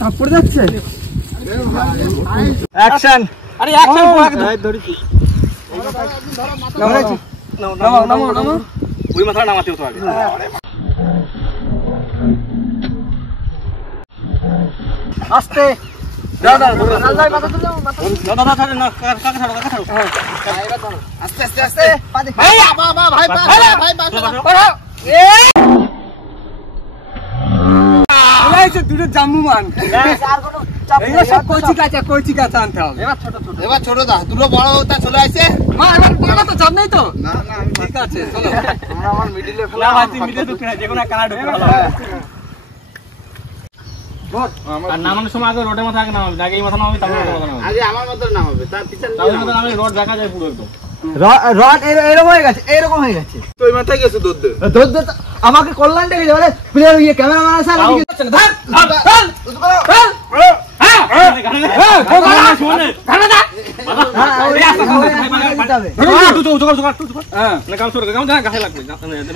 চাপড়ে যাচ্ছে। অ্যাকশন। আরে অ্যাকশন পড়াকে ধরেছি। নামো নামো নামো। ওই মাথা নামাতে হতো আগে। আস্তে। দাদা আস্তে আস্তে আস্তে। ভাই ভাই দুটো জাম্বুমান। এবার ছোট দা দুটো বড় তা চলে আসছে। তো চাপ নেই তো। ঠিক আছে চলো। আমার মিডিলে ফেলা যেকোনো কানা ঢুকে ভালো। আর নামানোর সময় আগে রোডের মাথা আগে নামাবে, আগে এই মাথা নামাবে তারপর রোডের মাথা নামাবে। আগে আমার মাথা নামাবে, তার পিছনে তার মাথা নামালে রোড দেখা যায় পুরো একদম। রড এরকম হয়ে গেছে, এরকম হয়ে গেছে। তো এই মাথায় গেছে দৌড় দে আমাকে কল্যাণ ডেকে যাবে প্লেয়ার ইয়ে ক্যামেরাম্যান আছে আর এদিকে ধর ধর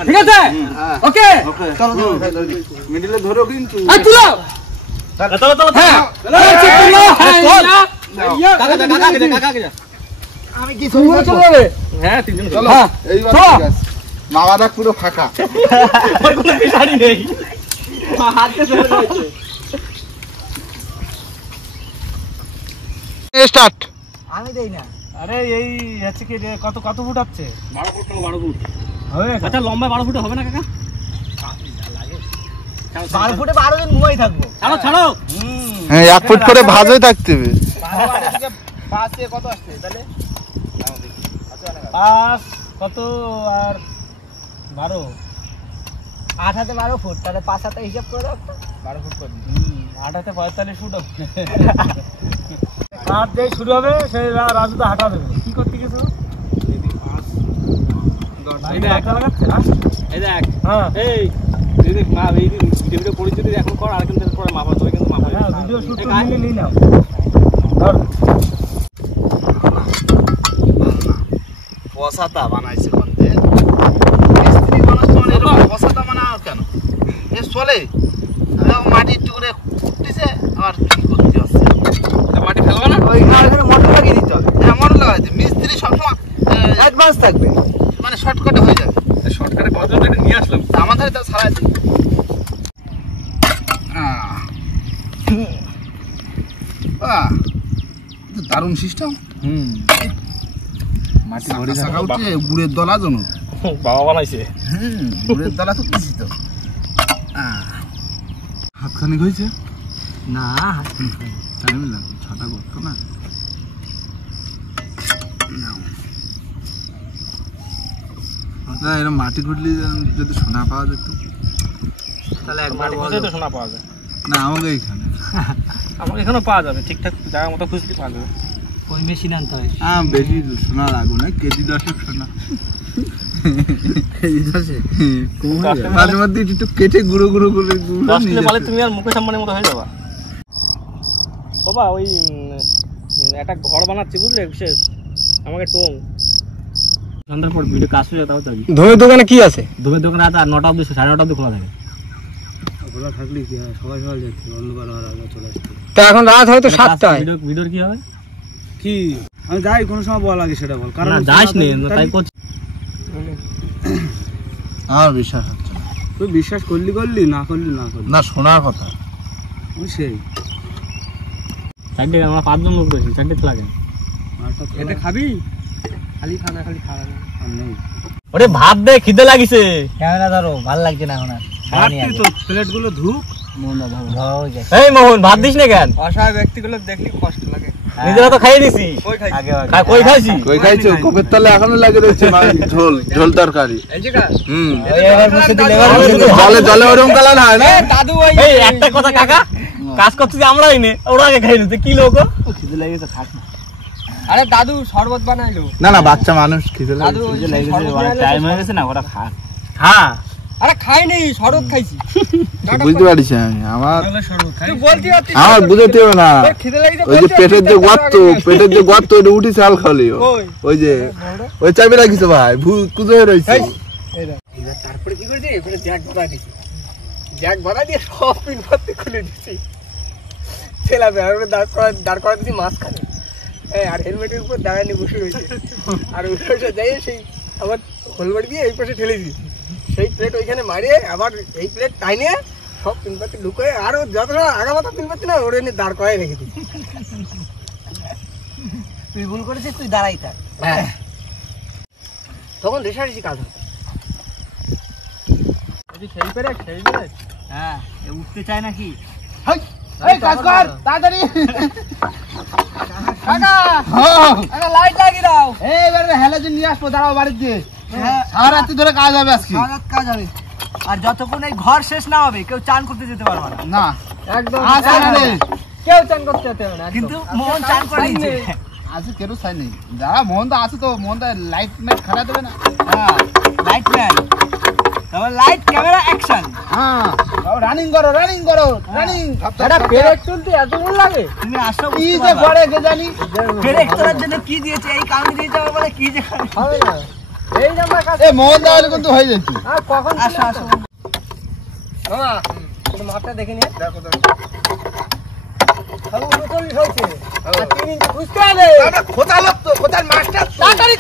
ঠিক আছে ওকে চলো মিডলে ধরো কিন্তু আমি কি চলে যাবে। হ্যাঁ তিনজন চলো এইবার ঠিক আছে। মাওয়াটা পুরো ফাঁকা, আর কোনো পিছাড়ি নেই, হাতে চলে যাচ্ছে। স্টার্ট। আমি দেই না। আরে এই আছে কি কত কত ফুট আছে? 12 ফুট না 12 ফুট হবে। আচ্ছা লম্বা 12 ফুট হবে না কাকা? 12 ফুটে 12 জন ঘুমাই থাকবো। ছাড়ো ছাড়ো। হ্যাঁ 1 ফুট করে ভাঁজই থাকতে হবে। পাঁচে কত আসছে তাহলে? 5 কত আর 12 8 হাতে 12 ফুট, তাহলে 5 হাতে হিসাব করে দাও। 12 ফুট করে 8 হাতে 45 ফুট হবে। কাট দিয়ে শুরু হবে, সেই রাজু তো হাঁটা দেবে। কি করতে গেছো? এই দেখ একটা লাগাচ্ছে না, এই দেখ। হ্যাঁ এই দেখ মা এই ভিডিও করে যদি এখন কর আর কিন্তু পরে মাপা হবে, কিন্তু মাপা হ্যাঁ ভিডিও শুট করে নিয়ে নাও। ধর বসাতা বানাইছে কোনতে মিস্ত্রি মানুষ মানে বসাতা বানাও কেন? এ চলে মাটি টুকরে কুটতেছে আর কি করতে আছে? মাটি ফেলবা না, ওইখানে মোটর লাগিয়ে দিতে হবে। হ্যাঁ মোটর লাগাইতে মিস্ত্রি সবসময় অ্যাডভান্স থাকবে, মানে শর্টকাটে হয়ে যাবে। শর্টকাটে কতটা নিয়ে আসলাম আমাদের তো ছাড়াই দিই। দারুণ সিস্টেম। মাটি ভরে থাকা উঠে গুড়ের দলা জন বাবা বানাইছে। গুড়ের দলা তো কিছু তো হাতখানি হয়েছে না, হাতখানি টাইম লাগবে, ছটা করতো না। এরকম মাটি ঘুরলে যদি সোনা পাওয়া যেত তাহলে একবার তো সোনা পাওয়া যায় না। আমাকে এখানে আমাকে এখানেও পাওয়া যাবে, ঠিকঠাক জায়গা মতো খুঁজতে পাওয়া যাবে। ওই মেশিন আনতে হয়। হ্যাঁ বেশি সোনা লাগবে না, কেজি 10 সোনা। কেজি 10 মাঝে মধ্যে একটু কেটে গুঁড়ো গুঁড়ো করে বলে তুমি আর মুকেশ আম্বানির মতো হয়ে যাবা বাবা। ওই একটা ঘর বানাচ্ছি বুঝলে, বিশেষ আমাকে টোং সন্ধ্যার পর ভিডিও কাজ হয়ে যাবে। ধোমের দোকানে কি আছে? ধোমের দোকানে আছে 9টা অবধি 9:30 অবধি খোলা থাকে। খোলা থাকলে কি হয়, সবাই সবাই যেতে অন্ধকার হওয়ার আগে চলে আসতে। তা এখন রাত হয়তো 7টায়। ভিডিওর কি হবে? কি আমি যাই কোনো সময় বল লাগে সেটা বল, কারণ যাস নে তাই করছিস। আর বিশ্বাস হচ্ছে না। তুই বিশ্বাস করলি করলি, না করলি না করলি না, শোনার কথা সেই চারটে। আমরা 5 জন লোক রয়েছি, চারটে লাগে। এটা খাবি? খালি খানা খালি খাওয়া নেই। ওরে ভাত দে, খিদে লাগিছে। ক্যামেরা ধরো, ভালো লাগছে না এখন আর। তো প্লেটগুলো ধুক এই মোহন, ভাত দিস না কেন? অসহায় ব্যক্তিগুলো দেখলে কষ্ট লাগে। নিজেরা তো খাইয়ে দিছি। কই খাইছি? কই খাইছো? কোপের তলে এখনো লাগে রয়েছে ঝোল, ঝোল তরকারি। এই যে জলে জলে ওরকম কালা না হয় না দাদু। এই একটা কথা কাকা, কাজ করতেছি আমরা এনে, ওরা আগে খাই নিতে। কি লোক খিদে লেগেছে খাস না। আরে দাদু শরবত বানাইলো। না না বাচ্চা মানুষ খিদে লেগেছে, টাইম হয়ে গেছে না, ওরা খা। হ্যাঁ আরে খাইনি, শরবত খাইছি। বুঝতে পারিস আমার তুই বলতি আমার বুঝতে হবে না। ওই যে পেটের যে গর্ত ওটা উঠি চাল খালি ওই যে ওই চাবি রাখিস ভাই ভুল কুজো হয়ে রয়েছে। তারপরে কি করেছি, এবারে জ্যাক বাঁধা দিছি, জ্যাক বাঁধা দিয়ে সব পিন পাতে খুলে দিছি, ছেলা বেড়ে দাঁড় করা দিছি মাঝখানে। হ্যাঁ, আর হেলমেটের উপর দাঁড়ায় নিয়ে বসে রয়েছে। আর ওই পাশে যাই সেই আবার হোলবাড়ি দিয়ে এই পাশে ঠেলে দিই, সেই প্লেট ওইখানে মারিয়ে আবার এই প্লেট টাইনে সব পিন পাতে ঢুকে আর যতটা আগা মাথা পিন পাতি না ওরে নিয়ে দাঁড় করাই রেখে দিই। তুই ভুল করেছিস, তুই দাঁড়াই থাক। হ্যাঁ, তখন রেশারেশি কাজ হতো। খেয়ে পেরে হ্যাঁ, উঠতে চায় নাকি? কাজ কর তাড়াতাড়ি, লাইট লাগিয়ে দাও। এইবারে হ্যালোজেন নিয়ে আসবো, দাঁড়াও বাড়ির দিয়ে। সারা রাত্রি ধরে কাজ হবে আজকে, কাজ হবে। আর যতক্ষণ এই ঘর শেষ না হবে কেউ চান করতে যেতে পারবে না। না একদম কেউ চান করতে যেতে হবে না, কিন্তু মোহন চান করে নিয়েছে। আজকে কেউ চাই নেই, যারা মোহন দা আছে তো মোহন দা লাইট ম্যাট খারাপ দেবে না। হ্যাঁ, লাইট ম্যান, তারপর লাইট ক্যামেরা অ্যাকশন। হ্যাঁ, রানিং করো রানিং। এটা পেরেক তুলতে এত মন লাগে? তুমি আসো, কি যে করে কে জানি, পেরেক তোলার জন্য কি দিয়েছে, এই কারণে দিয়েছে আমার বলে কি যে হবে না। এই যে আমার কাছে এ মোহন দা হলে কিন্তু হয়ে যেত। আর কখন আসো মামা একটু মাপটা দেখে নিয়ে দেখো সব 39 হয়েছে। আর 3 ইঞ্চি বুঝতে হবে। খোঁচা লোক তো, খোঁচার মাস্টার তাড়াতাড়ি